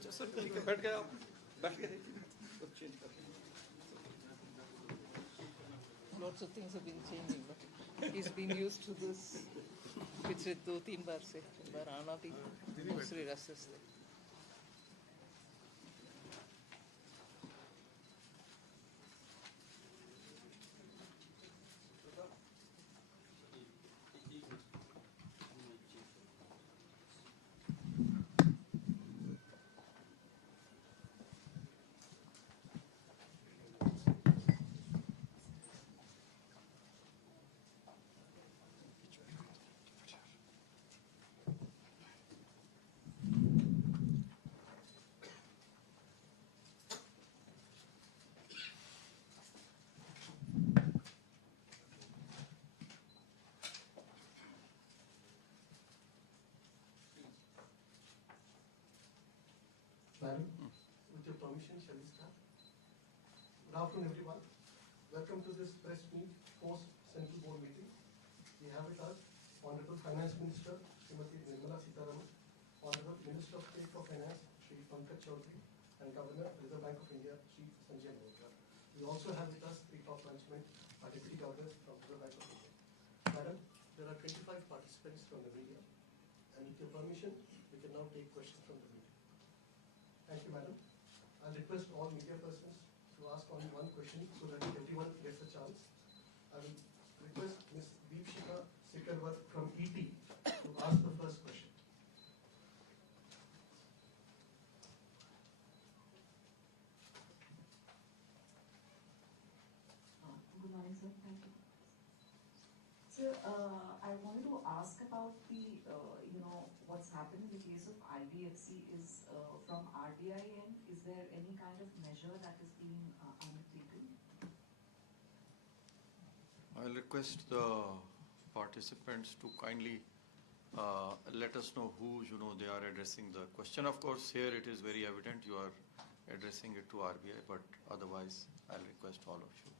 Sir बैठ गए आप, बैठ गए। Lots of things have been changing, but he's been used to this. पिछले 2-3 बार से बार आना भी दूसरे रास्ते से। Madam, with your permission, shall we start? Good afternoon, everyone. Welcome to this press meet post Central Board meeting. We have with us Honorable Finance Minister Srimati Nirmala Sitharaman, Honorable Minister of State for Finance Shri Pankaj Chaudhary, and Governor Reserve Bank of India Shri Sanjay Malhotra. We also have with us three top management, our Deputy Governors from Reserve Bank of India. Madam, there are 25 participants from the media, and with your permission, we can now take questions from the media. Thank you, madam. I'll request all media persons to ask only one question so that everyone gets a chance. I will request Ms. Deepshika Sikarwar from ET to ask the first question. Good morning, sir. Thank you. Sir, I wanted to ask about the, what's happened in the case of IBFC is from RBI end. Is there any kind of measure that is being undertaken? I'll request the participants to kindly let us know who they are addressing the question. Of course, here it is very evident you are addressing it to RBI, but otherwise I'll request all of you.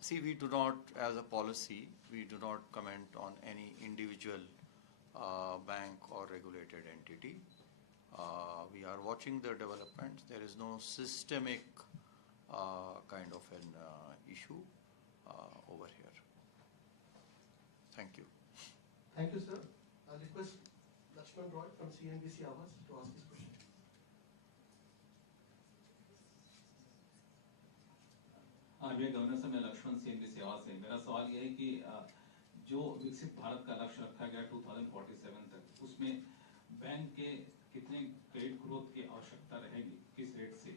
See, we do not, as a policy, we do not comment on any individual bank or regulated entity. We are watching the developments. There is no systemic kind of an issue over here. Thank you. Thank you, sir. I'll request Lakshman Roy from CNBC Awas to ask his question. RBI governor से मैं Lakshman CNBC आवाज से मेरा सवाल यह है कि जो विकसित भारत का लक्ष्य रखा गया 2047 तक उसमें बैंक के कितने क्रेडिट ग्रोथ की आवश्यकता रहेगी, किस रेट से,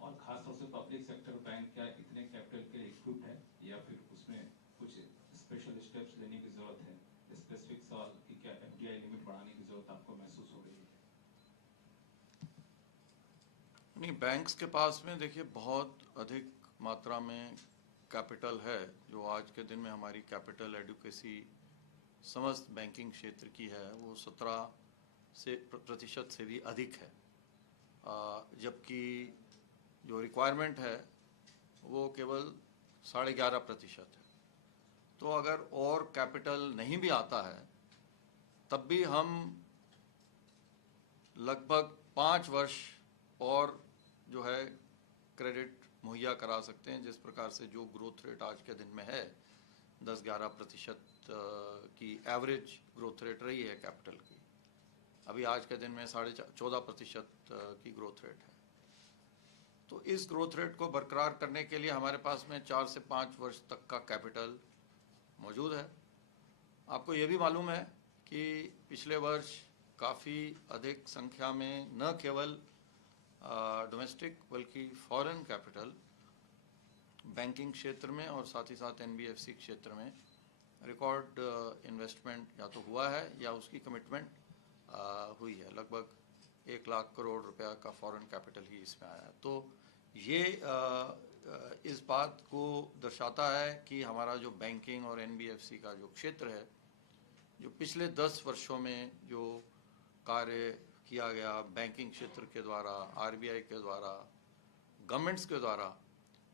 और खासतौर से पब्लिक सेक्टर बैंक क्या इतने कैपिटल के लिए इक्विप्ड है या फिर उसमें कुछ स्पेशल स्टेप्स लेने की जरूरत है। स्पेसिफिक सवाल कि क्या FDI लिमिट बढ़ाने की जरूरत आपको महसूस हो रही है? नहीं, बैंक्स के पास में देखिए बहुत अधिक मात्रा में कैपिटल है, जो आज के दिन में हमारी कैपिटल एडुकेसी समस्त बैंकिंग क्षेत्र की है वो 17% से भी अधिक है, जबकि जो रिक्वायरमेंट है वो केवल 11.5% है। तो अगर और कैपिटल नहीं भी आता है तब भी हम लगभग 5 वर्ष और जो है क्रेडिट मुहैया करा सकते हैं। जिस प्रकार से जो ग्रोथ रेट आज के दिन में है 10-11% की एवरेज ग्रोथ रेट रही है कैपिटल की, अभी आज के दिन में 14.5% की ग्रोथ रेट है। तो इस ग्रोथ रेट को बरकरार करने के लिए हमारे पास में 4 से 5 वर्ष तक का कैपिटल मौजूद है। आपको ये भी मालूम है कि पिछले वर्ष काफ़ी अधिक संख्या में न केवल डोमेस्टिक बल्कि फॉरेन कैपिटल बैंकिंग क्षेत्र में और साथ ही साथ NBFC क्षेत्र में रिकॉर्ड इन्वेस्टमेंट या तो हुआ है या उसकी कमिटमेंट हुई है। लगभग 1 लाख करोड़ रुपया का फॉरेन कैपिटल ही इसमें आया है। तो ये इस बात को दर्शाता है कि हमारा जो बैंकिंग और NBFC का जो क्षेत्र है, जो पिछले 10 वर्षों में जो कार्य किया गया बैंकिंग क्षेत्र के द्वारा, RBI के द्वारा, गवर्नमेंट्स के द्वारा,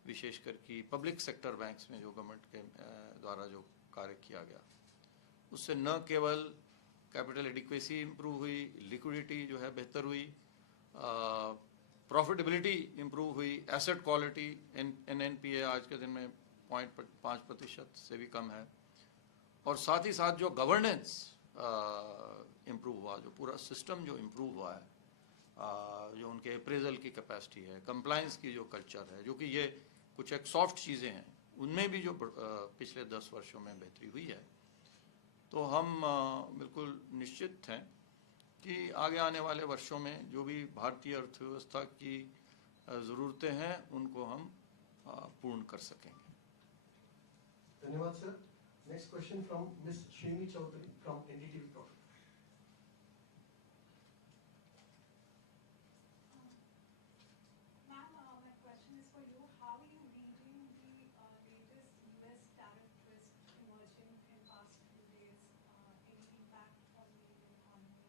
विशेषकर कि पब्लिक सेक्टर बैंक्स में जो गवर्नमेंट के द्वारा जो कार्य किया गया, उससे न केवल कैपिटल एडिक्वेसी इम्प्रूव हुई, लिक्विडिटी जो है बेहतर हुई, प्रॉफिटेबिलिटी इम्प्रूव हुई, एसेट क्वालिटी NNPA आज के दिन में 0.5% से भी कम है, और साथ ही साथ जो गवर्नेंस इम्प्रूव हुआ, जो पूरा सिस्टम जो इम्प्रूव हुआ है, जो उनके अप्रेजल की कैपेसिटी है, कंप्लायंस की जो कल्चर है, जो कि ये कुछ एक सॉफ्ट चीज़ें हैं, उनमें भी जो पिछले 10 वर्षों में बेहतरी हुई है। तो हम बिल्कुल निश्चित हैं कि आगे आने वाले वर्षों में जो भी भारतीय अर्थव्यवस्था की ज़रूरतें हैं उनको हम पूर्ण कर सकेंगे। धन्यवाद sir. Next question from miss Shrini Chaudhary from NDTV Profit. Ma'am, my question is for you. How are you reading the latest US tariff twist emerging in past few days? Any impact on the Indian economy?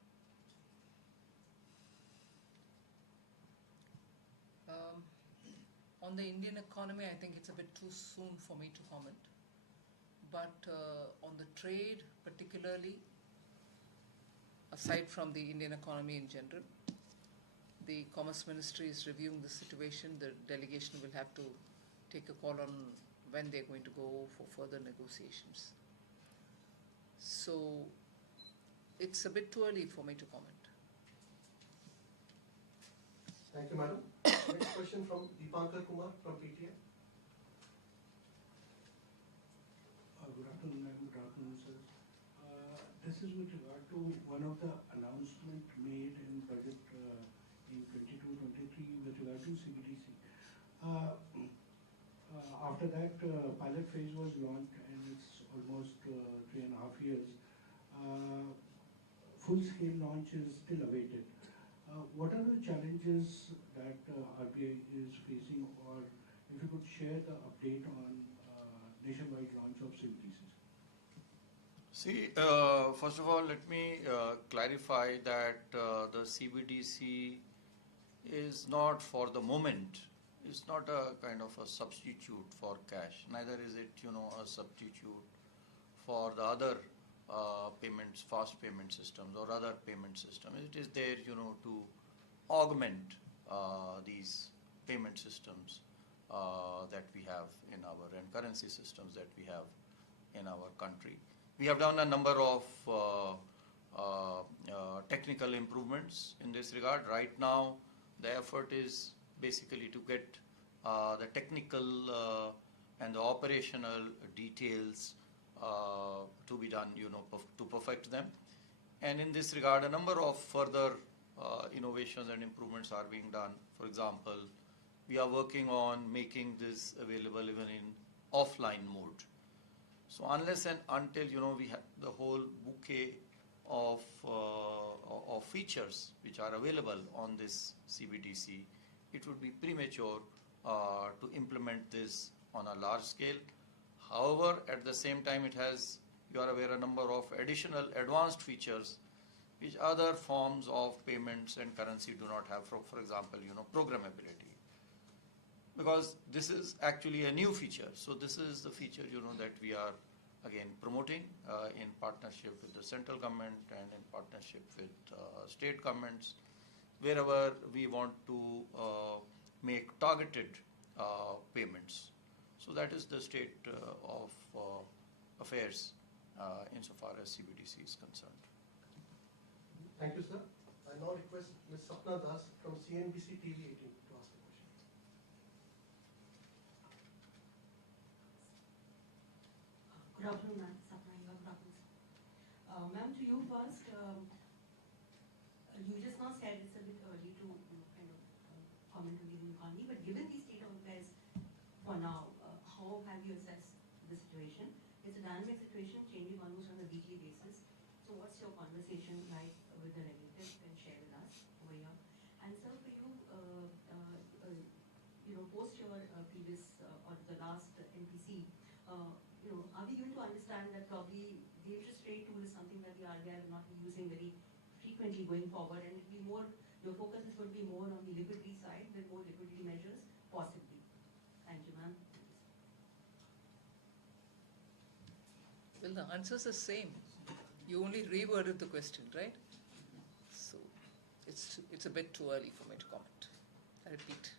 On the Indian economy, I think it's a bit too soon for me to comment. But on the trade, particularly, aside from the Indian economy in general, the Commerce Ministry is reviewing the situation. The delegation will have to take a call on when they're going to go for further negotiations. So it's a bit too early for me to comment. Thank you, madam. Next question from Deepankar Kumar from PTI. Good afternoon, ma'am. Good afternoon, sir. This is with regard to one of the announcement made in budget in 22-23 with regard to CBDC. After that, pilot phase was launched and it's almost 3.5 years. Full-scale launch is still awaited. What are the challenges that RBI is facing, or if you could share the update on nationwide launch of CBDCs? See, first of all, let me clarify that the CBDC is not for the moment. It's not a kind of a substitute for cash. Neither is it, a substitute for the other payments, fast payment systems or other payment systems. It is there, to augment these payment systems that we have in our, and currency systems that we have in our country. We have done a number of technical improvements in this regard. Right now, the effort is basically to get the technical and the operational details to be done, to perfect them. And in this regard, a number of further innovations and improvements are being done. For example, we are working on making this available even in offline mode. So unless and until we have the whole bouquet of features which are available on this CBDC, it would be premature to implement this on a large scale. However, at the same time, it has, you are aware, a number of additional advanced features which other forms of payments and currency do not have. For example, programmability. Because this is actually a new feature. So this is the feature, that we are again promoting in partnership with the central government and in partnership with state governments, wherever we want to make targeted payments. So that is the state of affairs insofar as CBDC is concerned. Thank you, sir. I now request Ms. Sapna Das from CNBC TV 18 to ask a question. Good afternoon, ma'am. Sapna, good afternoon. Ma'am, to you first. You just now said it's a bit early to kind of comment on the Indian economy, but given the state of affairs for now, how have you assessed the situation? It's a dynamic situation, changing almost on a weekly basis. So what's your conversation like with the regulator? You can share with us over here. And sir, for you, post your previous or the last MPC, are we going to understand that probably the interest rate tool is something that the RBI will not be using very frequently going forward, and it will be more, your focus is going to be more on the liquidity side with more liquidity measures, possibly? Thank you, ma'am. Well, the answer is the same. You only reworded the question, right? So, it's a bit too early for me to comment. I repeat.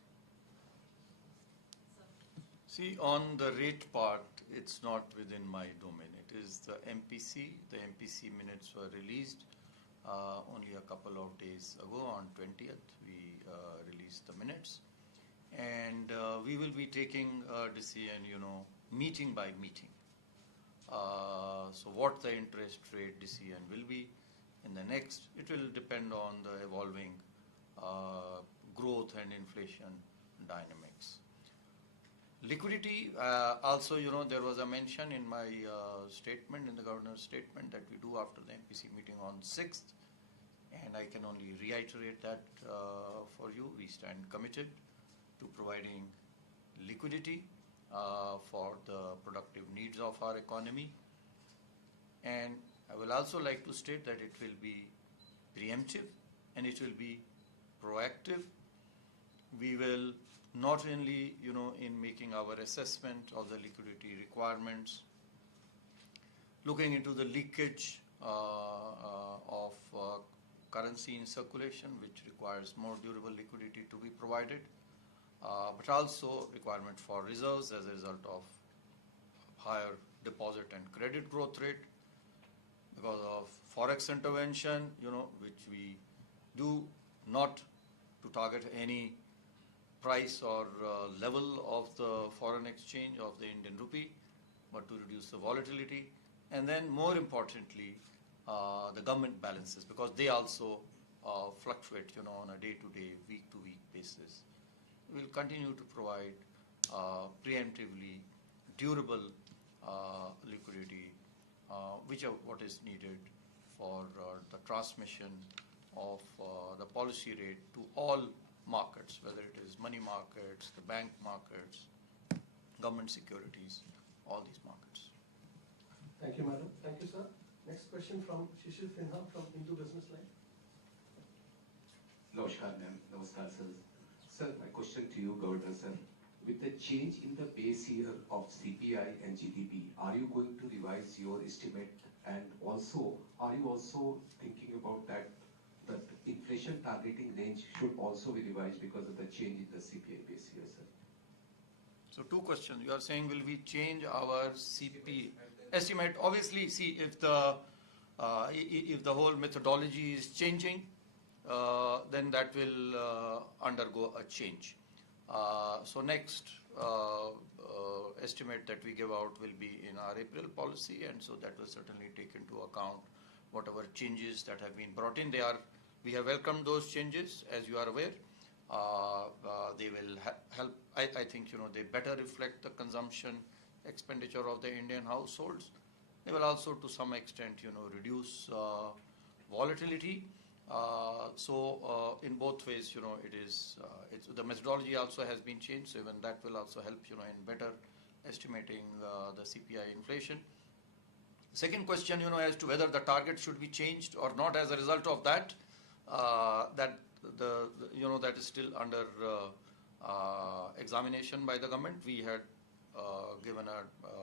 See, on the rate part, it's not within my domain. It is the MPC. The MPC minutes were released only a couple of days ago. On 20th, we released the minutes. And we will be taking a decision, meeting by meeting. So what the interest rate decision will be in the next, it will depend on the evolving growth and inflation dynamics. Liquidity, also, there was a mention in my statement, in the governor's statement, that we do after the MPC meeting on 6th. And I can only reiterate that for you. We stand committed to providing liquidity for the productive needs of our economy. And I will also like to state that it will be preemptive and it will be proactive. We will not only, in making our assessment of the liquidity requirements, looking into the leakage of currency in circulation, which requires more durable liquidity to be provided, but also requirement for reserves as a result of higher deposit and credit growth rate, because of forex intervention, which we do not to target any price or level of the foreign exchange of the Indian rupee, but to reduce the volatility. And then more importantly, the government balances, because they also fluctuate, on a day-to-day, week-to-week basis. We will continue to provide preemptively durable liquidity, which are what is needed for the transmission of the policy rate to all markets, whether it is money markets, the bank markets, government securities, all these markets. Thank you, madam. Thank you, sir. Next question from Shishir Sinha from Indo Business Line. Namaskar, ma'am. Namaskar, sir. Sir, my question to you, Governor, sir. With the change in the base year of CPI and GDP, are you going to revise your estimate? And also, are you also thinking about that inflation targeting range should also be revised because of the change in the CPI base year, sir? So two questions. You are saying, will we change our CP estimate? Obviously, see, if the whole methodology is changing, then that will undergo a change. So next estimate that we give out will be in our April policy, and so that will certainly take into account whatever changes that have been brought in. We have welcomed those changes, as you are aware. They will help. I think they better reflect the consumption expenditure of the Indian households. They will also, to some extent, reduce volatility. So in both ways, the methodology also has been changed. So even that will also help, in better estimating the CPI inflation. Second question, as to whether the target should be changed or not as a result of that, that is still under examination by the government. We had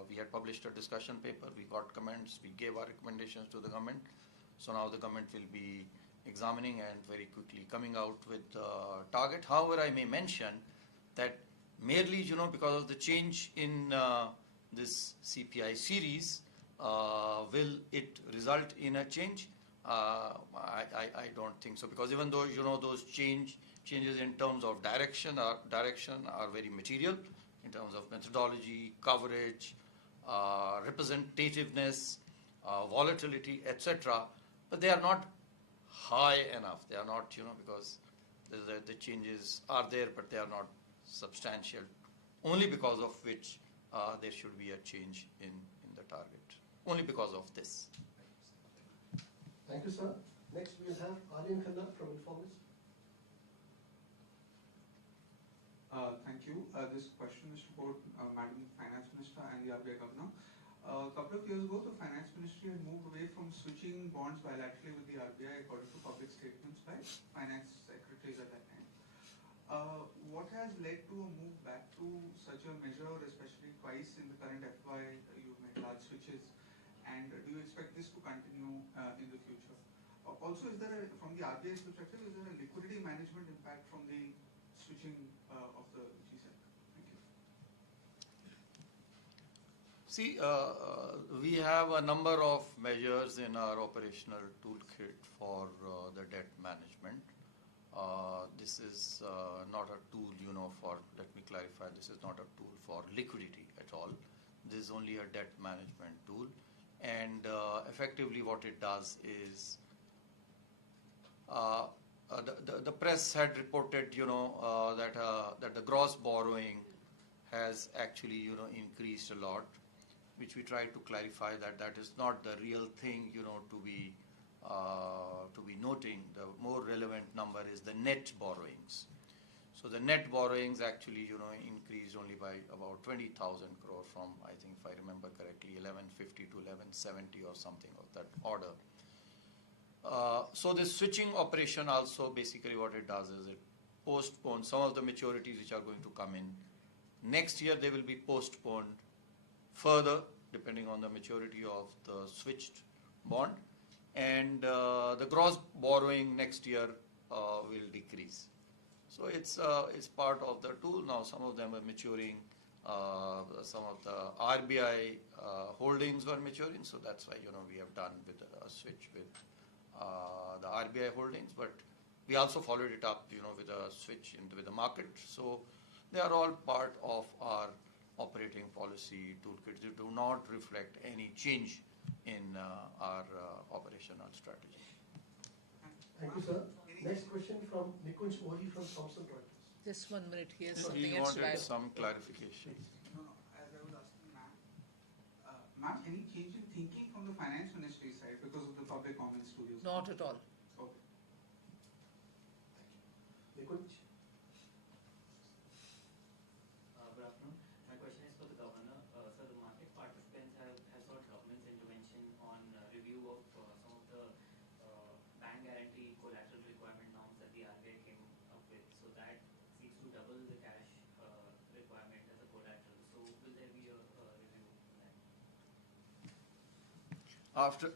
we had published a discussion paper. We got comments. We gave our recommendations to the government. So now the government will be examining and very quickly coming out with target. However, I may mention that merely, because of the change in this CPI series, will it result in a change? I don't think so, because even though those changes in terms of direction are very material in terms of methodology, coverage, representativeness, volatility, etc., but they are not high enough. They are not, because the changes are there, but they are not substantial. Only because of which there should be a change in the target. Only because of this. Thank you, sir. Next, we will have Aryan Khanna from Informist. Thank you. This question is about Madam Finance Minister and the RBI Governor. A couple of years ago, the Finance Ministry had moved away from switching bonds bilaterally with the RBI according to public statements by finance secretaries at that time. What has led to a move back to such a measure, especially twice in the current FY, you've made large switches, and do you expect this to continue in the future? Also, is there from the RBI's perspective, is there a liquidity management impact from the switching of the GSEC? Thank you. See, we have a number of measures in our operational toolkit for the debt management. This is not a tool, let me clarify, this is not a tool for liquidity at all. This is only a debt management tool. And effectively what it does is, the press had reported, that the gross borrowing has actually, increased a lot, which we tried to clarify that is not the real thing, to be noting. The more relevant number is the net borrowings. So the net borrowings actually, increased only by about 20,000 crore from, I think if I remember correctly, 1150 to 1170 or something of that order. So this switching operation also basically what it does is it postpones some of the maturities which are going to come in. Next year they will be postponed further depending on the maturity of the switched bond. And the gross borrowing next year will decrease. So it's part of the tool. Now some of them are maturing. Some of the RBI holdings were maturing, so that's why we have done with a switch with the RBI holdings. But we also followed it up, with a switch with the market. So they are all part of our operating policy toolkit. They do not reflect any change in our operational strategy. Thank you, sir. Next question from Nikunj Ohri from Thomson Reuters. Just 1 minute, he has So something he else to wanted add. some clarification. No, as I was asking ma'am, ma'am, any change in thinking from the finance ministry side because of the public comment studios? Not at all. Okay. Nikunj? Good afternoon. My question is for the governor. So the market participants have sought government's intervention on review of some of the bank guarantee collateral requirement norms that the RBI came up with. So that seeks to double the cash requirement as a collateral. So will there be a review on that?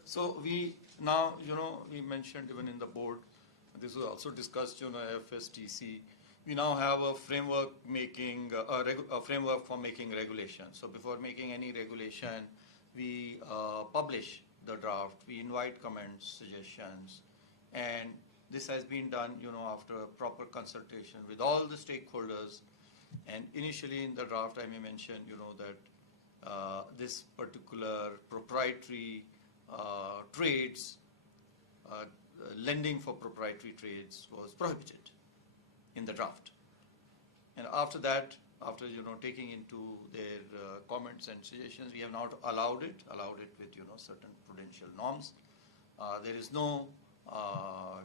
So we now, we mentioned even in the board, this was also discussed, FSTC. We now have a framework making a framework for making regulations. So before making any regulation, we publish the draft. We invite comments, suggestions, and this has been done, after proper consultation with all the stakeholders. And initially in the draft, I may mention, that this particular proprietary trades, lending for proprietary trades was prohibited in the draft. And after that, after taking into their comments and suggestions, we have now allowed it with certain prudential norms. There is no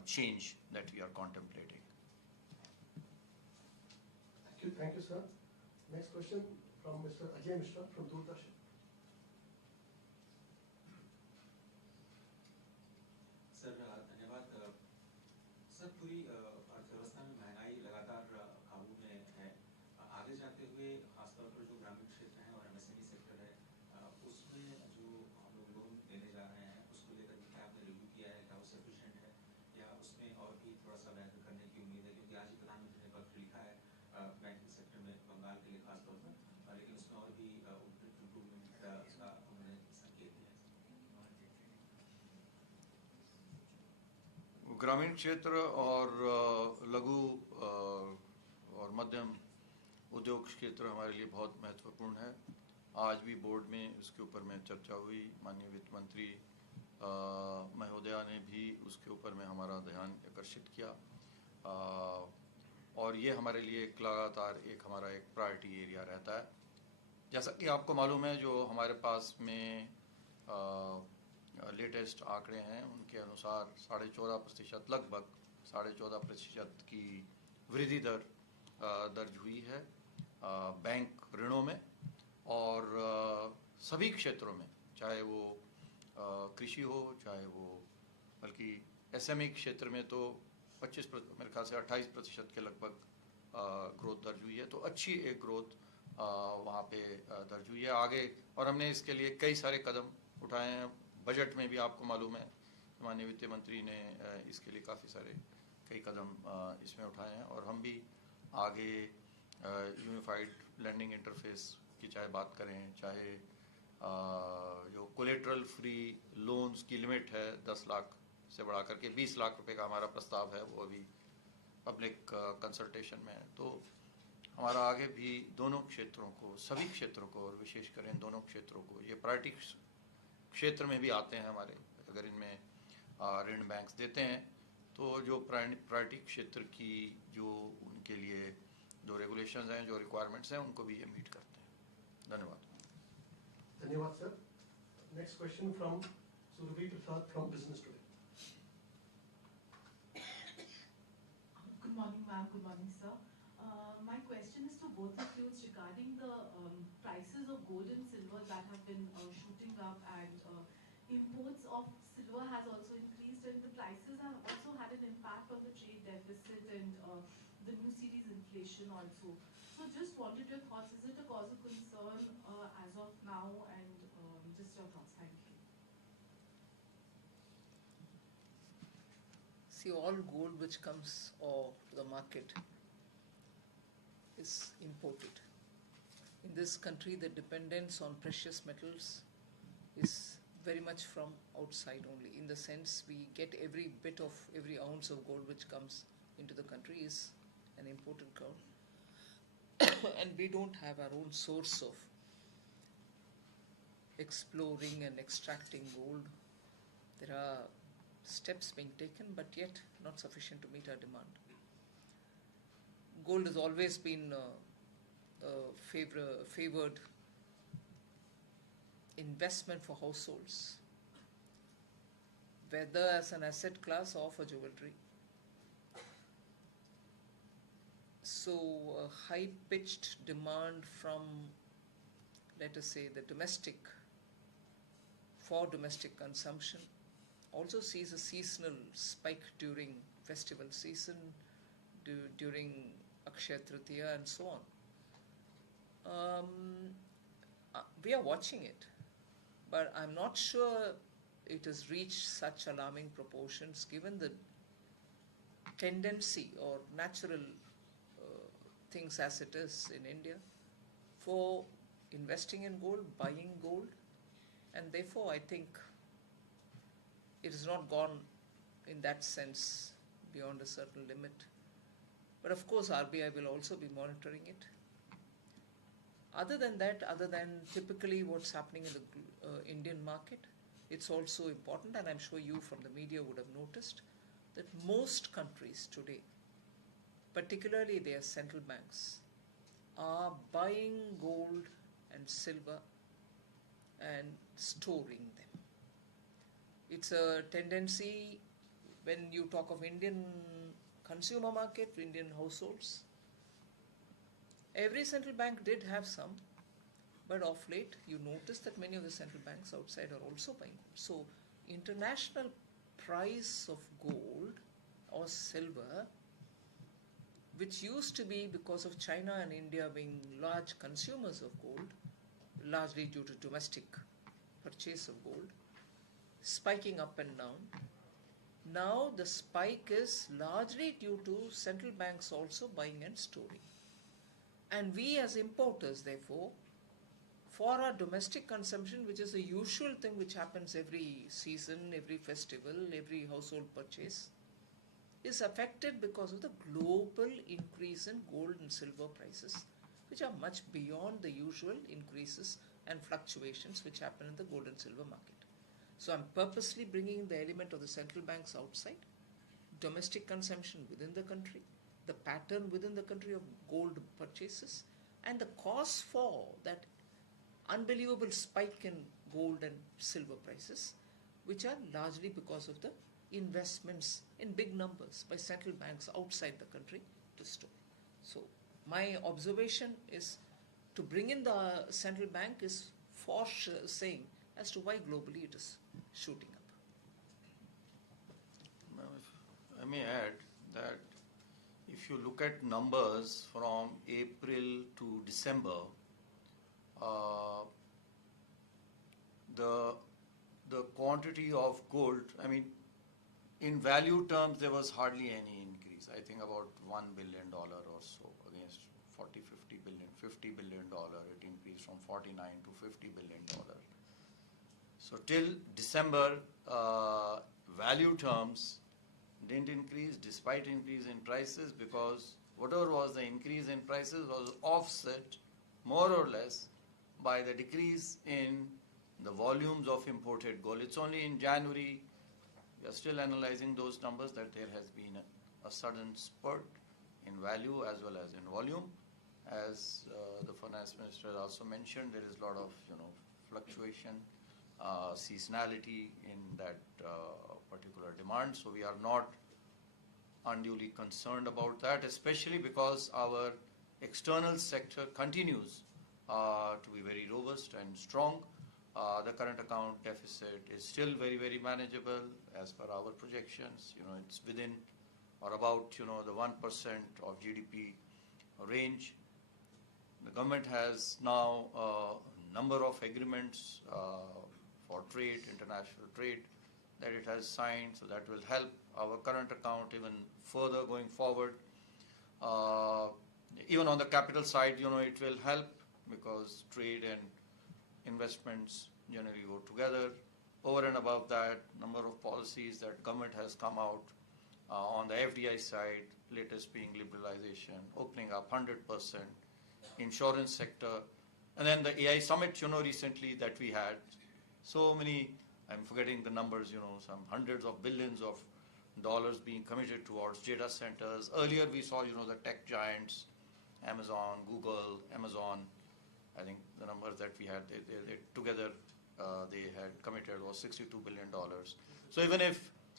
change that we are contemplating. Thank you, sir. Next question from Mr. Ajay Mishra from Doordarshan. Sir धन्यवाद sir पूरी अर्थव्यवस्था में महंगाई लगातार काबू में है आगे जाते हुए खासतौर पर जो ग्रामीण क्षेत्र हैं और एमएसएमई सेक्टर है उसमें जो हम लोग लोन देने जा रहे हैं उसको लेकर क्या आपने रिव्यू किया है क्या वो सफिशिएंट है या उसमें और भी थोड़ा सा बेहतर करने की उम्मीद है क्योंकि आज ही प्रधानमंत्री ने पत्र लिखा है बैंकिंग सेक्टर में बंगाल के लिए खासतौर पर लेकिन उसमें और भी इम्प्रूवमेंट का उन्होंने संकेत दिया है ग्रामीण क्षेत्र और लघु और मध्यम उद्योग क्षेत्र हमारे लिए बहुत महत्वपूर्ण है। आज भी बोर्ड में इसके ऊपर में चर्चा हुई। माननीय वित्त मंत्री महोदया ने भी उसके ऊपर में हमारा ध्यान आकर्षित किया और ये हमारे लिए लगातार हमारा एक प्रायोरिटी एरिया रहता है। जैसा कि आपको मालूम है, जो हमारे पास में लेटेस्ट आंकड़े हैं उनके अनुसार 14.5% लगभग 14.5% की वृद्धि दर दर्ज हुई है बैंक ऋणों में और सभी क्षेत्रों में, चाहे वो कृषि हो, चाहे वो बल्कि एसएमई क्षेत्र में तो 25% मेरे ख्याल से 28% के लगभग ग्रोथ दर्ज हुई है। तो अच्छी एक ग्रोथ वहाँ पे दर्ज हुई है आगे। और हमने इसके लिए कई सारे कदम उठाए हैं। बजट में भी आपको मालूम है माननीय वित्त मंत्री ने इसके लिए काफ़ी सारे कई कदम इसमें उठाए हैं और हम भी आगे यूनिफाइड लैंडिंग इंटरफेस की चाहे बात करें, चाहे जो कोलेट्रल फ्री लोन्स की लिमिट है 10 लाख से बढ़ा करके 20 लाख रुपए का हमारा प्रस्ताव है, वो अभी पब्लिक कंसल्टेशन में है। तो हमारा आगे भी दोनों क्षेत्रों को, सभी क्षेत्रों को और विशेष कर इन दोनों क्षेत्रों को, ये प्रायोरिटी क्षेत्र में भी आते हैं हमारे, अगर इनमें ऋण बैंक्स देते हैं तो जो प्रायोरिटी क्षेत्र की जो उनके लिए जो रेगुलेशंस हैं, जो रिक्वायरमेंट्स हैं, उनको भी ये मीट करते हैं। धन्यवाद। धन्यवाद sir. Next question from Surabhi Prasad from Business Today. Good morning, ma'am. Good morning, sir. My question is to both of you. It's regarding the prices of gold and silver that have been shooting up, and imports of silver has also increased, and the prices have also had an impact on the trade deficit and the new series inflation also. So just wanted your thoughts. Is it a cause of concern as of now, and just your thoughts. Thank you. See, all gold which comes to the market is imported. In this country, the dependence on precious metals is very much from outside only. In the sense, we get every ounce of gold which comes into the country is an imported gold. And we don't have our own source of exploring and extracting gold. There are steps being taken, but yet not sufficient to meet our demand. Gold has always been favored investment for households, whether as an asset class or for jewelry. So a high-pitched demand from, let us say, the domestic consumption also sees a seasonal spike during festival season, during Akshaya Tritiya and so on. We are watching it, but I'm not sure it has reached such alarming proportions given the tendency or natural things as it is in India for investing in gold, buying gold, and therefore I think it has not gone in that sense beyond a certain limit. But of course RBI will also be monitoring it. Other than that, other than typically what's happening in the Indian market, it's also important, and I'm sure you from the media would have noticed, that most countries today, particularly their central banks, are buying gold and silver and storing them. It's a tendency when you talk of Indian consumer market, Indian households. Every central bank did have some, but of late you notice that many of the central banks outside are also buying gold. So international price of gold or silver, which used to be because of China and India being large consumers of gold, largely due to domestic purchase of gold, spiking up and down. Now the spike is largely due to central banks also buying and storing. And we as importers, therefore, for our domestic consumption, which is a usual thing which happens every season, every festival, every household purchase, is affected because of the global increase in gold and silver prices, which are much beyond the usual increases and fluctuations which happen in the gold and silver market. So I'm purposely bringing the element of the central banks outside, domestic consumption within the country, the pattern within the country of gold purchases, and the cause for that unbelievable spike in gold and silver prices, which are largely because of the investments in big numbers by central banks outside the country to store. So my observation is to bring in the central bank is for saying as to why globally it is shooting up. If I may add that if you look at numbers from April to December, the quantity of gold, I mean, In value terms, there was hardly any increase. I think about $1 billion or so against 40, 50 billion, $50 billion. It increased from 49 to $50 billion. So till December, value terms didn't increase despite increase in prices, because whatever was the increase in prices was offset more or less by the decrease in the volumes of imported gold. It's only in January, we are still analyzing those numbers, that there has been a sudden spurt in value as well as in volume. As the finance minister also mentioned, there is a lot of fluctuation, seasonality in that particular demand. So we are not unduly concerned about that, especially because our external sector continues to be very robust and strong. The current account deficit is still very, very manageable as per our projections. It's within or about the 1% of GDP range. The government has now a number of agreements for trade, international trade, that it has signed, so that will help our current account even further going forward. Even on the capital side, it will help, because trade and investments generally go together. Over and above that, number of policies that government has come out on the FDI side, latest being liberalization, opening up 100%, insurance sector, and then the AI summit, recently that we had. So many, I'm forgetting the numbers, some hundreds of billions of dollars being committed towards data centers. Earlier we saw, the tech giants, Amazon, Google, Amazon. I think the numbers that we had, they together, they had committed was $62 billion. So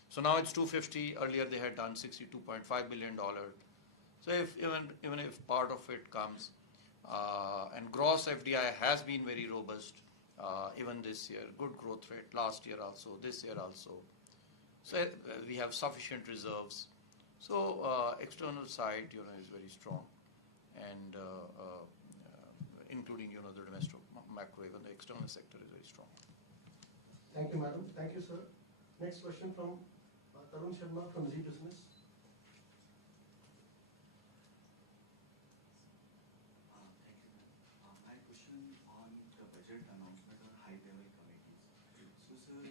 so now it's 250. Earlier they had done $62.5 billion. So even if part of it comes, and gross FDI has been very robust, even this year, good growth rate last year also, this year also. So we have sufficient reserves. So external side, is very strong, and including, the domestic macro, even the external sector is very strong. Thank you, madam. Thank you, sir. Next question from Tarun Sharma from Z Business. Thank you, ma'am. My question on the budget announcement on high-level committees. So, sir,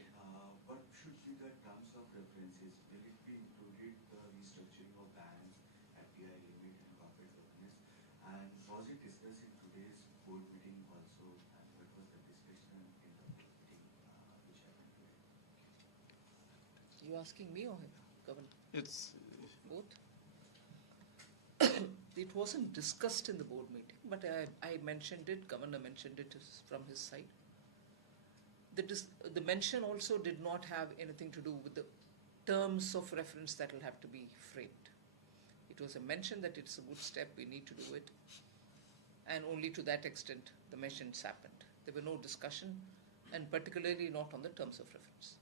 what should be the terms of references? Will it be included the restructuring of banks, FDI limit, and corporate governance? And was it discussed in today's board meeting also? And what was the discussion in the board meeting which happened today? You asking me or him, Governor? It's both. It wasn't discussed in the board meeting, but I mentioned it. Governor mentioned it from his side. The mention also did not have anything to do with the terms of reference that will have to be framed. It was a mention that it's a good step, we need to do it, and only to that extent the mentions happened. There were no discussion, and particularly not on the terms of reference.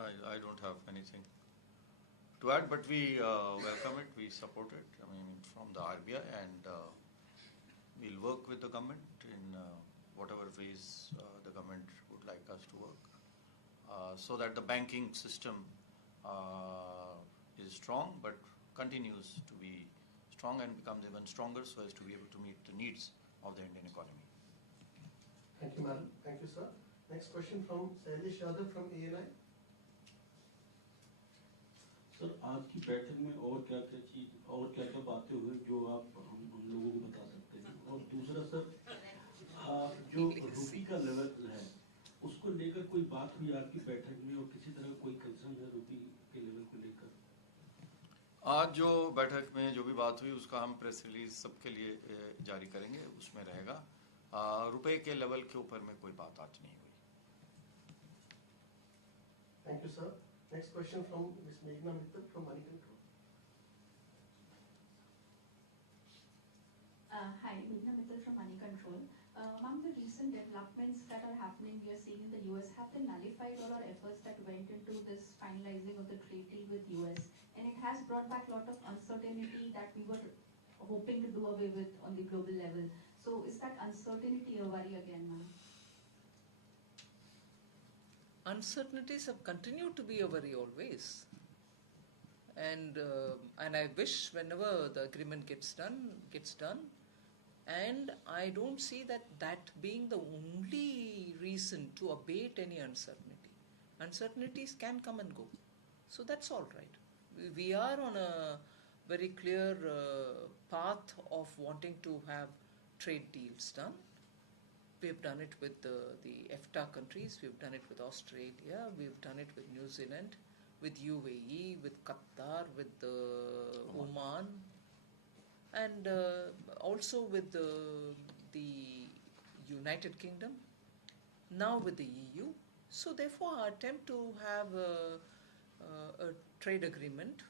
I don't have anything to add, but we welcome it, we support it, from the RBI, and we'll work with the government in whatever ways the government would like us to work, so that the banking system is strong, but continues to be strong and becomes even stronger, so as to be able to meet the needs of the Indian economy. Thank you, madam. Thank you, sir. Next question from Sailesh Yadav from ANI. Sir, आज की बैठक में और क्या क्या बातें हुई जो आप हम लोगों को बता सकते हैं? और दूसरा सर, जो रुपी का लेवल है, उसको लेकर कोई बात हुई आपकी बैठक में, और किसी तरह कोई कंसर्न है रुपी के लेवल को लेकर? आज जो बैठक में जो भी बात हुई, उसका हम प्रेस रिलीज सबके लिए जारी करेंगे, उसमें रहेगा। रुपए के लेवल के ऊपर में कोई बात आज नहीं हुई। Thank you, sir. Next question from Ms. Meghna Mittal from Money Control. Hi, Meghna Mittal from Money Control. Ma'am, the recent developments that are happening, we are seeing in the US, have they nullified all our efforts that went into this finalizing of the trade deal with US? And it has brought back a lot of uncertainty that we were hoping to do away with on the global level. So is that uncertainty a worry again, ma'am? uncertainties have continued to be a worry always. And I wish whenever the agreement gets done. And I don't see that being the only reason to abate any uncertainty. Uncertainties can come and go. So that's all right. We are on a very clear path of wanting to have trade deals done. We've done it with the EFTA countries, we've done it with Australia, we've done it with New Zealand, with UAE, with Qatar, with Oman, and also with the United Kingdom, now with the EU. So therefore our attempt to have a trade agreement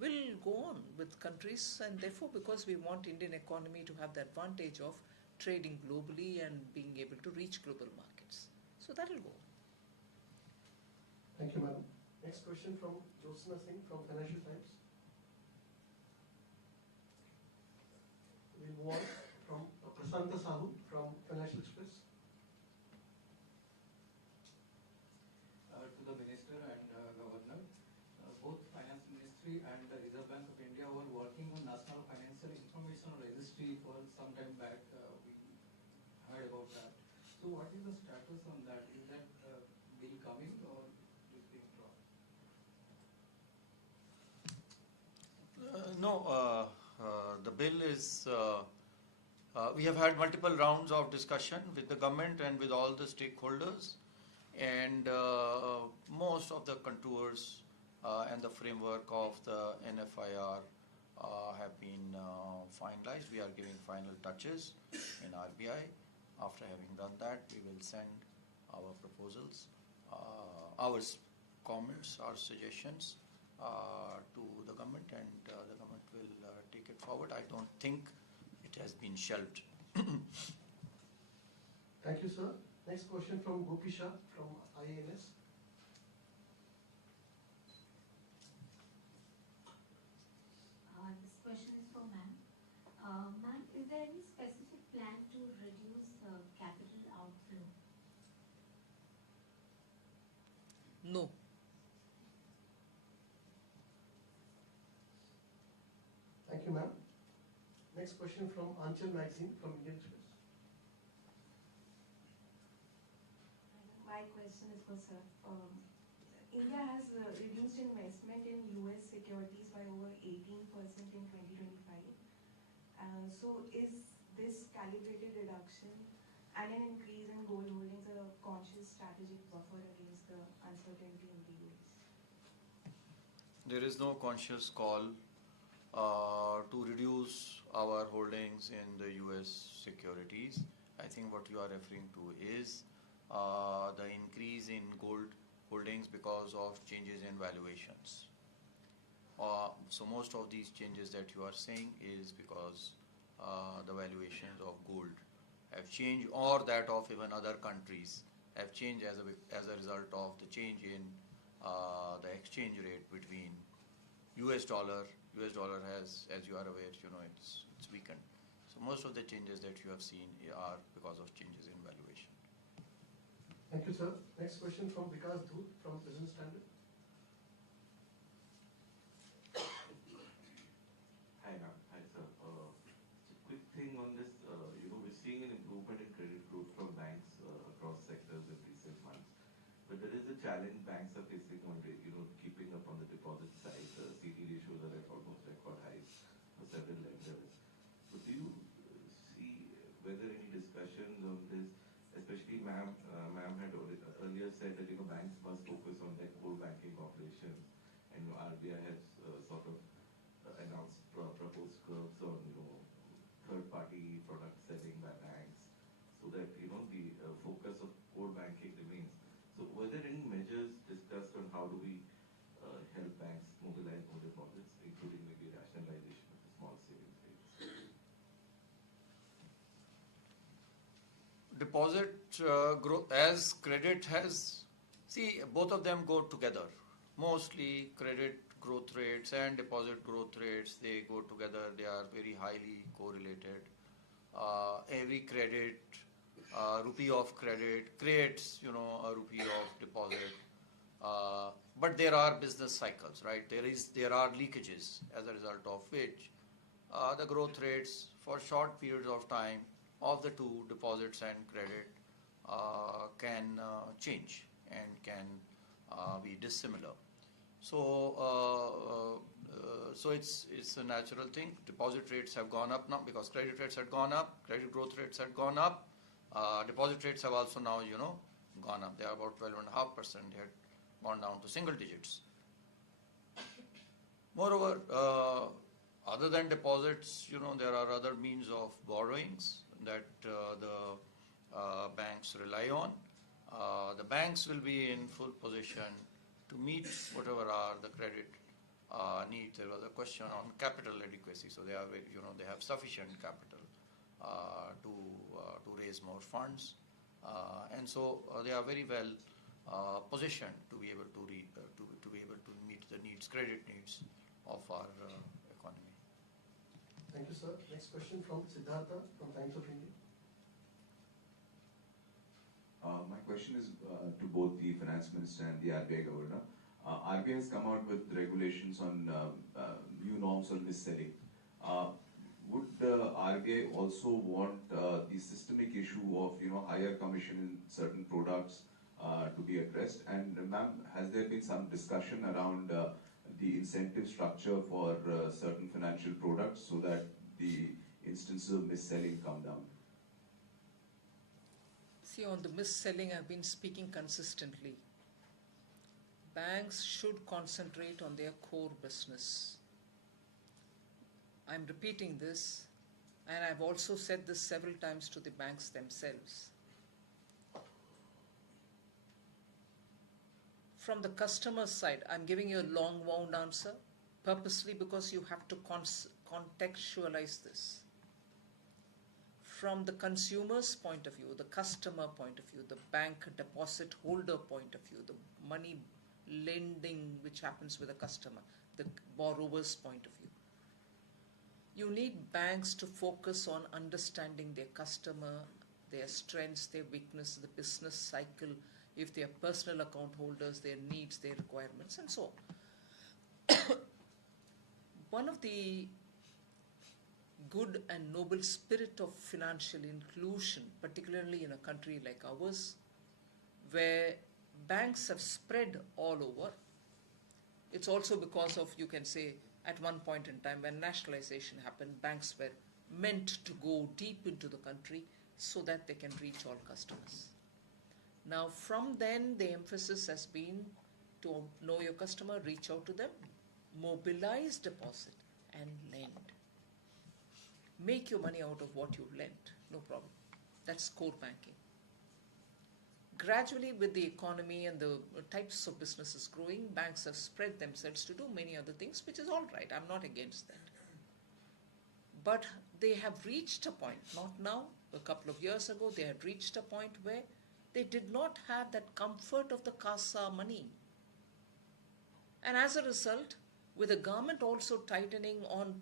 will go on with countries, and therefore because we want Indian economy to have the advantage of trading globally and being able to reach global markets. So that will go on. Thank you, madam. Next question from Jyotsna Singh from Financial Times. We'll move on from Prasanta Sahu from Financial Express. To the Minister and Governor, both Finance Ministry and the Reserve Bank of India were working on National Financial Information Registry for some time back. We heard about that. So what is the status on that? Is that bill coming or is being dropped? No, the bill is, we have had multiple rounds of discussion with the government and with all the stakeholders, and most of the contours and the framework of the NFIR have been finalized. We are giving final touches in RBI. After having done that, we will send our proposals, our comments, our suggestions to the government, and the government will take it forward. I don't think it has been shelved. Thank you, sir. Next question from Gopi Shah from IANS. This question is for ma'am. Ma'am, is there any specific plan to reduce capital outflow? No. Thank you, ma'am. Next question from Anchal Magazine from Indian Express. My question is for sir. India has reduced investment in US securities by over 18% in 2025. So is this calibrated reduction and an increase in gold holdings a conscious strategic buffer against the uncertainty in the US? There is no conscious call to reduce our holdings in the US securities. I think what you are referring to is the increase in gold holdings because of changes in valuations. So most of these changes that you are saying is because the valuations of gold have changed, or that of even other countries have changed as a result of the change in the exchange rate between US dollar. US dollar has, as you are aware, it's weakened. So most of the changes that you have seen are because of changes in valuation. Thank you, sir. Next question from Vikas Dhoot from Business Standard. Hi, ma'am. Hi, sir. Quick thing on this. We're seeing an improvement in credit growth from banks across sectors in recent months. But there is a challenge banks are facing on, keeping up on the deposit side. CD ratios are at almost record highs for several lenders. So do you see whether any discussions on this, especially ma'am had earlier said that banks must focus on their core banking operations, and RBI has sort of announced proposed curbs on third-party product selling by banks, so that the focus of core banking remains. So were there any measures discussed on how do we help banks mobilize more deposits, including maybe rationalization of the small savings rates? Deposit growth as credit has, both of them go together. Mostly credit growth rates and deposit growth rates, they go together. They are very highly correlated. Every credit rupee of credit creates, a rupee of deposit. But there are business cycles, right? There are leakages, as a result of which the growth rates for short periods of time of the two, deposits and credit, can change and can be dissimilar. So it's a natural thing. Deposit rates have gone up now because credit rates had gone up, credit growth rates had gone up. Deposit rates have also now, gone up. They are about 12.5%. They had gone down to single digits. Moreover, other than deposits, there are other means of borrowings that the banks rely on. The banks will be in full position to meet whatever are the credit needs. There was a question on capital adequacy, so they have sufficient capital to raise more funds, and so they are very well positioned to be able to meet the needs, credit needs of our economy. Thank you, sir. Next question from Siddhartha from Times of India. My question is to both the Finance Minister and the RBI Governor. RBI has come out with regulations on new norms on mis-selling. Would the RBI also want the systemic issue of higher commission in certain products to be addressed? And ma'am, has there been some discussion around the incentive structure for certain financial products so that the instances of mis-selling come down? See, on the mis-selling, I've been speaking consistently. Banks should concentrate on their core business. I'm repeating this, and I've also said this several times to the banks themselves. From the customer side, I'm giving you a long wound answer, purposely because you have to contextualize this. From the consumer's point of view, the customer point of view, the bank deposit holder point of view, the money lending which happens with a customer, the borrower's point of view, you need banks to focus on understanding their customer, their strengths, their weakness, the business cycle, if they are personal account holders, their needs, their requirements, and so on. One of the good and noble spirit of financial inclusion, particularly in a country like ours, where banks have spread all over, it's also because of, you can say, at one point in time when nationalization happened, banks were meant to go deep into the country so that they can reach all customers. Now, from then, the emphasis has been to know your customer, reach out to them, mobilize deposit, and lend. Make your money out of what you've lent, no problem. That's core banking. Gradually, with the economy and the types of businesses growing, banks have spread themselves to do many other things, which is all right. I'm not against that. But they have reached a point, not now, a couple of years ago, they had reached a point where they did not have that comfort of the CASA money. And as a result, with the government also tightening on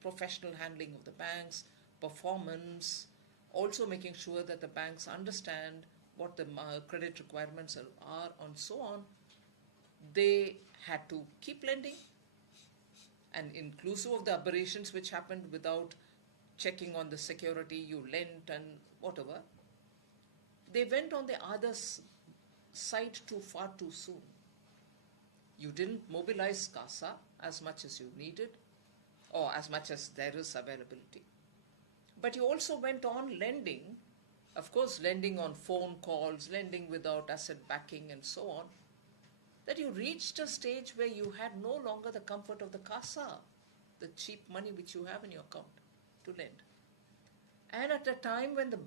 professional handling of the banks, performance, also making sure that the banks understand what the credit requirements are and so on, they had to keep lending, and inclusive of the aberrations which happened without checking on the security, you lent and whatever, they went on the other side far too soon. You didn't mobilize CASA as much as you needed, or as much as there is availability. But you also went on lending, of course lending on phone calls, lending without asset backing and so on, that you reached a stage where you had no longer the comfort of the CASA, the cheap money which you have in your account to lend. And at a time when the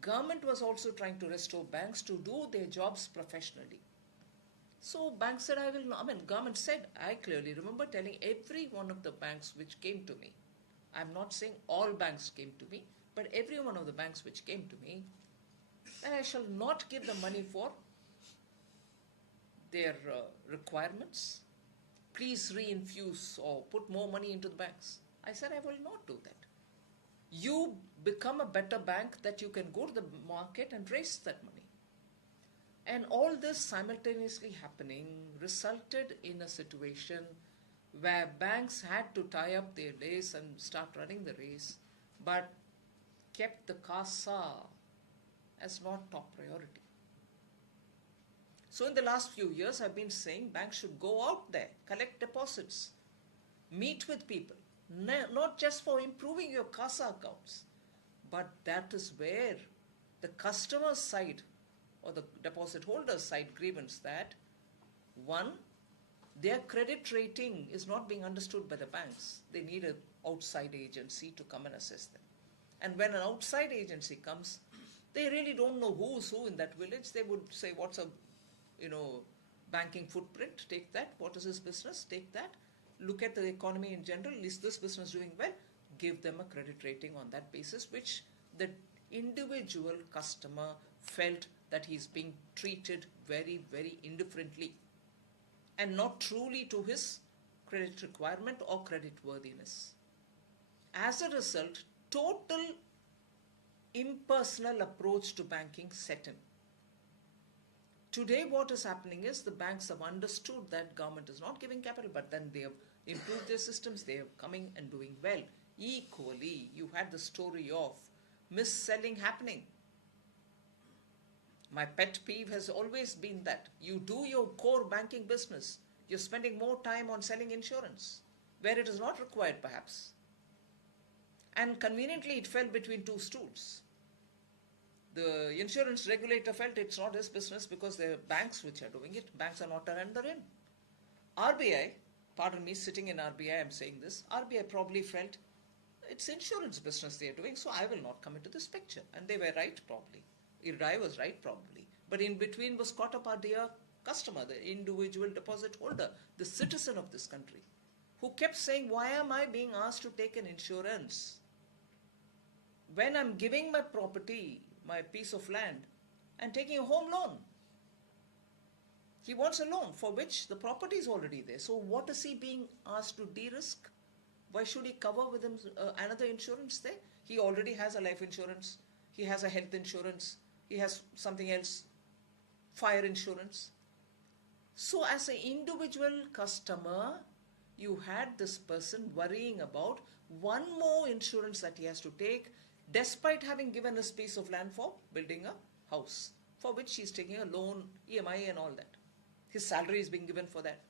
government was also trying to restore banks to do their jobs professionally. So banks said, government said, I clearly remember telling every one of the banks which came to me, I'm not saying all banks came to me, but every one of the banks which came to me, that I shall not give the money for their requirements. Please reinfuse or put more money into the banks. I said, I will not do that. you become a better bank that you can go to the market and raise that money. And all this simultaneously happening resulted in a situation where banks had to tie up their lace and start running the race, but kept the CASA as not top priority. So in the last few years, I've been saying banks should go out there, collect deposits, meet with people, not just for improving your CASA accounts, but that is where the customer side or the deposit holder side grievance that, one, their credit rating is not being understood by the banks. They need an outside agency to come and assess them. And when an outside agency comes, they really don't know who's who in that village. They would say, what's a banking footprint? Take that. What is his business? Take that. Look at the economy in general. Is this business doing well? Give them a credit rating on that basis, which the individual customer felt that he's being treated very, very indifferently and not truly to his credit requirement or credit worthiness. As a result, total impersonal approach to banking set in. Today what is happening is the banks have understood that government is not giving capital, but then they have improved their systems, they are coming and doing well. Equally, you had the story of mis-selling happening. My pet peeve has always been that you do your core banking business, you're spending more time on selling insurance, where it is not required perhaps. And conveniently it fell between two stools. The insurance regulator felt it's not his business because there are banks which are doing it. Banks are not under in. RBI, pardon me, sitting in RBI, I'm saying this, RBI probably felt it's insurance business they are doing, so I will not come into this picture. And they were right probably. RBI was right probably. But in between was caught up our dear customer, the individual deposit holder, the citizen of this country, who kept saying, why am I being asked to take an insurance when I'm giving my property, my piece of land, and taking a home loan? He wants a loan for which the property is already there. So what is he being asked to de-risk? Why should he cover with him another insurance there? He already has a life insurance. He has a health insurance. He has something else, fire insurance. So as an individual customer, you had this person worrying about one more insurance that he has to take, despite having given his piece of land for building a house, for which he's taking a loan, EMI and all that. His salary is being given for that.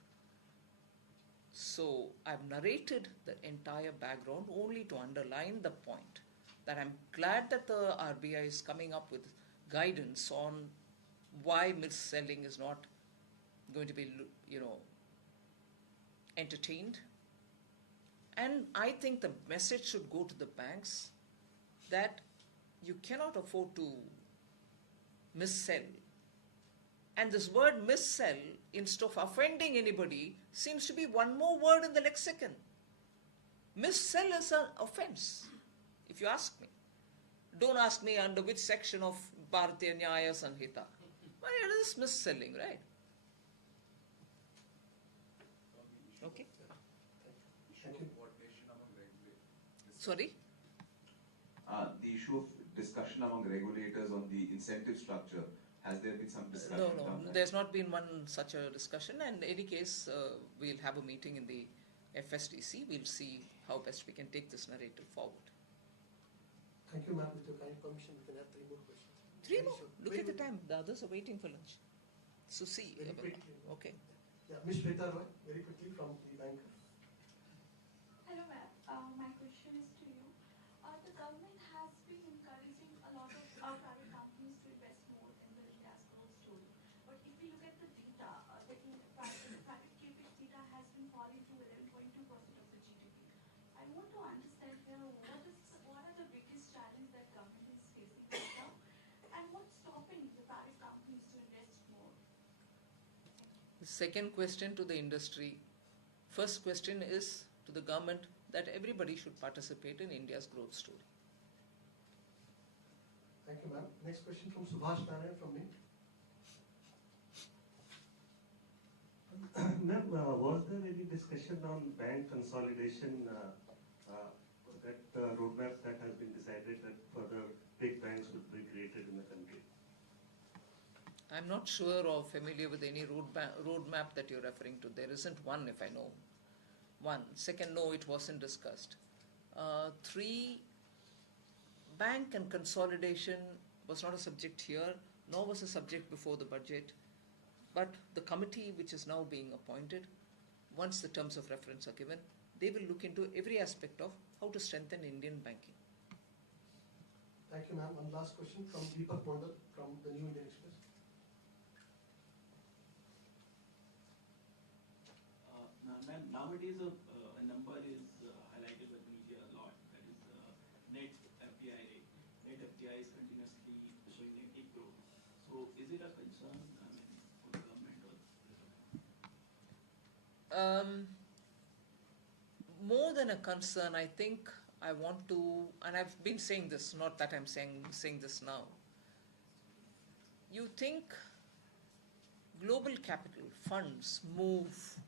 So I've narrated the entire background only to underline the point that I'm glad that the RBI is coming up with guidance on why mis-selling is not going to be, entertained. And I think the message should go to the banks that you cannot afford to mis-sell. And this word mis-sell, instead of offending anybody, seems to be one more word in the lexicon. Mis-sell is an offense, if you ask me. Don't ask me under which section of Bharatiya Nyaya Sanhita. But it is mis-selling, right? Okay. Sorry? The issue of discussion among regulators on the incentive structure, has there been some discussion? No, there's not been one such a discussion, and in any case, we'll have a meeting in the FSDC. We'll see how best we can take this narrative forward. Thank you, ma'am. With your kind permission, we can have 3 more questions. Three more? Sure. Look at the time. The others are waiting for lunch. So see. Very quickly. Okay. Yeah, Ms. Shweta Roy, very quickly from the banker. Hello, ma'am. My question is to you. The government has been encouraging a lot of private companies to invest more in the India's growth story. But if we look at the data, private capex data has been falling to 11.2% of the GDP. I want to understand here what are the biggest challenges that government is facing right now, and what's stopping the private companies to invest more? The second question to the industry. First question is to the government that everybody should participate in India's growth story. Thank you, ma'am. Next question from Subhash Narayan from Mint. Ma'am, was there any discussion on bank consolidation? that roadmap that has been decided that further big banks would be created in the country? I'm not sure or familiar with any roadmap that you're referring to. There isn't one, if I know. One. Second, no, it wasn't discussed. Three, bank and consolidation was not a subject here, nor was a subject before the budget. But the committee which is now being appointed, once the terms of reference are given, they will look into every aspect of how to strengthen Indian banking. Thank you, ma'am. One last question from Deepak Mondal from the New Indian Express. Ma'am, nowadays a number is highlighted by the media a lot, that is net FDI rate. Net FDI is continuously showing negative growth. So is it a concern for the government? More than a concern, I think I want to, and I've been saying this, not that I'm saying this now. You think global capital funds move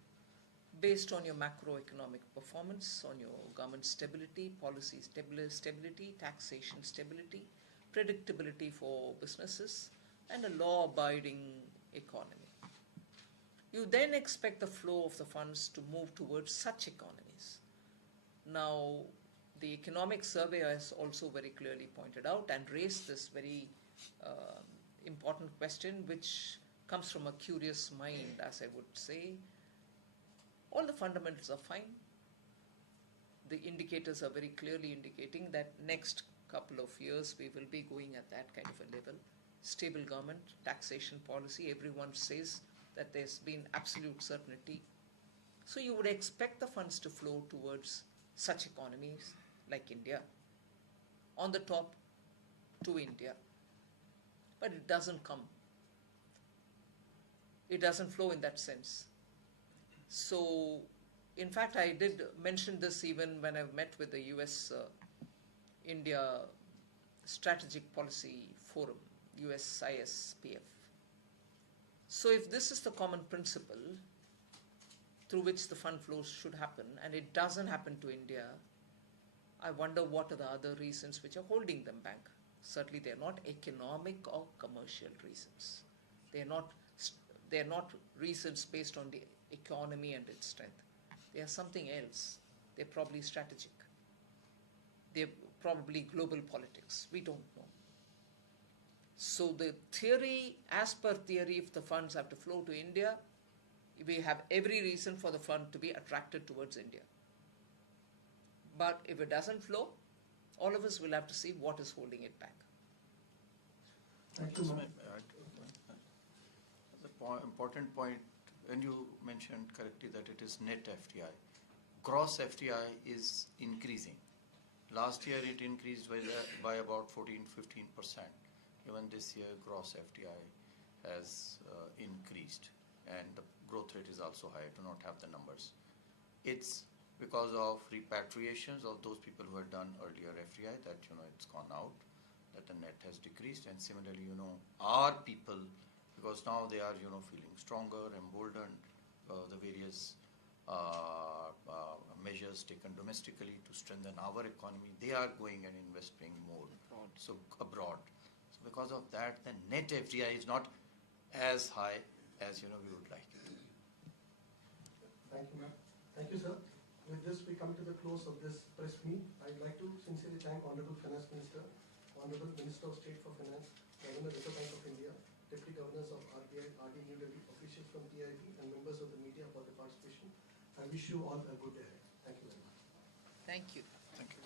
based on your macroeconomic performance, on your government stability, policy stability, taxation stability, predictability for businesses, and a law-abiding economy. You then expect the flow of the funds to move towards such economies. Now, the economic survey has also very clearly pointed out and raised this very important question, which comes from a curious mind, as I would say. All the fundamentals are fine. The indicators are very clearly indicating that next couple of years we will be going at that kind of a level. Stable government, taxation policy, everyone says that there's been absolute certainty. So you would expect the funds to flow towards such economies like India, on the top to India. But it doesn't come. It doesn't flow in that sense. So, in fact, I did mention this even when I met with the US-India Strategic Policy Forum, USISPF. So if this is the common principle through which the fund flows should happen, and it doesn't happen to India, I wonder what are the other reasons which are holding them back. Certainly they are not economic or commercial reasons. They are not reasons based on the economy and its strength. They are something else. They're probably strategic. They're probably global politics. We don't know. So the theory, as per theory, if the funds have to flow to India, we have every reason for the fund to be attracted towards India. But if it doesn't flow, all of us will have to see what is holding it back. Thank you, ma'am. The important point, when you mentioned correctly that it is net FDI, gross FDI is increasing. Last year it increased by about 14-15%. Even this year gross FDI has increased, and the growth rate is also high. I do not have the numbers. It's because of repatriations of those people who had done earlier FDI that it's gone out, that the net has decreased, and similarly our people, because now they are feeling stronger, emboldened, the various measures taken domestically to strengthen our economy, they are going and investing more abroad. So because of that, the net FDI is not as high as we would like it to be. Thank you, ma'am. Thank you, sir. With this, we come to the close of this press meet. I'd like to sincerely thank Honorable Finance Minister, Honorable Minister of State for Finance, Governor Reserve Bank of India, Deputy Governors of RBI, RD, New Delhi, officials from TIB, and members of the media for their participation. I wish you all a good day. Thank you very much. Thank you. Thank you.